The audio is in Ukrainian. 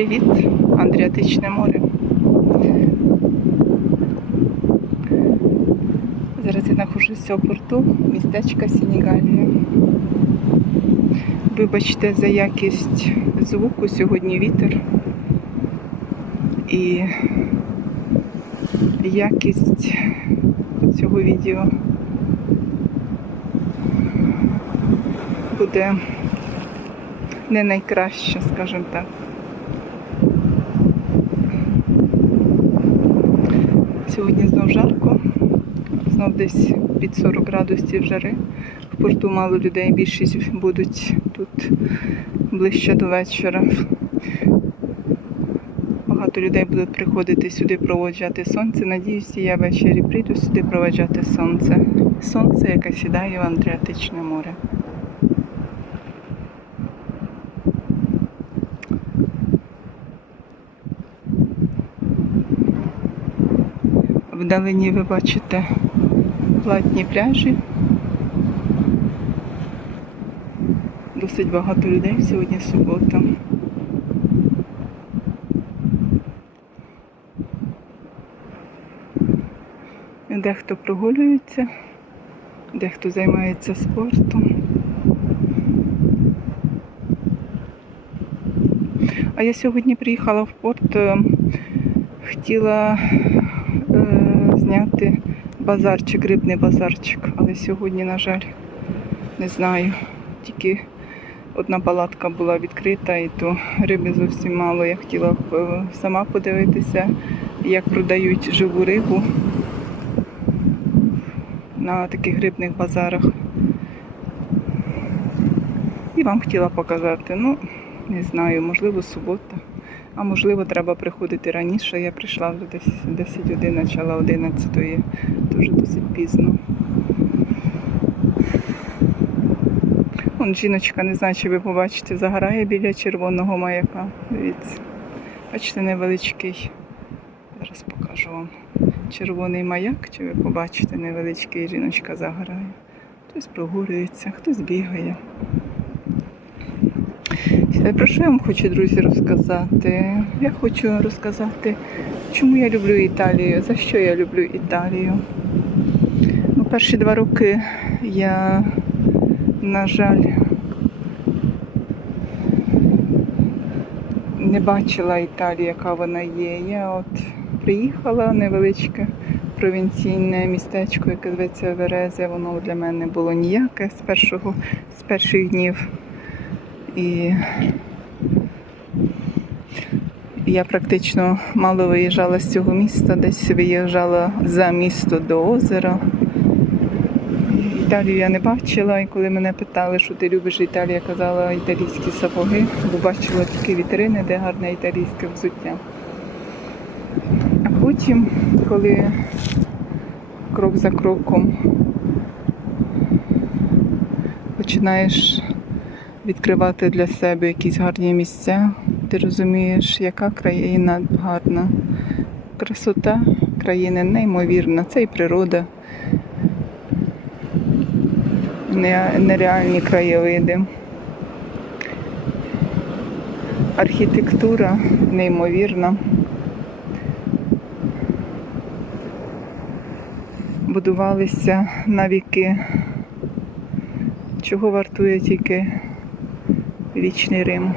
Привіт, Андріатичне море. Зараз я знаходжуся у порту містечка Сінігалія. Вибачте за якість звуку, сьогодні вітер і якість цього відео буде не найкраща, скажімо так. Сьогодні знов жарко, знов десь під 40 градусів жари. В порту мало людей, більшість будуть тут ближче до вечора. Багато людей будуть приходити сюди проводжати сонце. Надіюся, я ввечері прийду сюди проводжати сонце. Сонце, яке сідає в Андріатичне море. Вдалині ви бачите платні пляжі. Досить багато людей сьогодні субота. Дехто прогулюється, дехто займається спортом. А я сьогодні приїхала в порт, е, хотіла зняти базарчик, рибний базарчик, але сьогодні, на жаль, не знаю. Тільки одна палатка була відкрита, і то риби зовсім мало. Я хотіла б е, сама подивитися, як продають живу рибу на таких рибних базарах. І вам хотіла показати. Ну, не знаю, можливо, субота. А можливо, треба приходити раніше. Я прийшла вже десь 10 годин, почала 11, дуже досить пізно. Вон жіночка, не знаю, чи ви побачите, загорає біля червоного маяка. Дивіться. Бачите, невеличкий. Зараз покажу вам. Червоний маяк, чи ви побачите, невеличкий жіночка загорає. Хтось прогулюється, хтось бігає. Е, Про що я вам хочу, друзі, розказати? Я хочу розказати, чому я люблю Італію, за що я люблю Італію. Ну, перші два роки я, на жаль, не бачила Італію, яка вона є. Я от приїхала невеличке провінційне містечко, яке зветься Верезе. Воно для мене було ніяке з першого з перших днів. І я практично мало виїжджала з цього міста, десь виїжджала за місто до озера. Італію я не бачила, і коли мене питали, що ти любиш Італію, я казала італійські сапоги, бо бачила тільки вітрини, де гарне італійське взуття. А потім, коли крок за кроком починаєш відкривати для себе якісь гарні місця, ти розумієш, яка країна гарна. Красота країни неймовірна, це і природа, нереальні краєвиди. Архітектура неймовірна. Будувалися на віки, чого вартує тільки вічний Рим.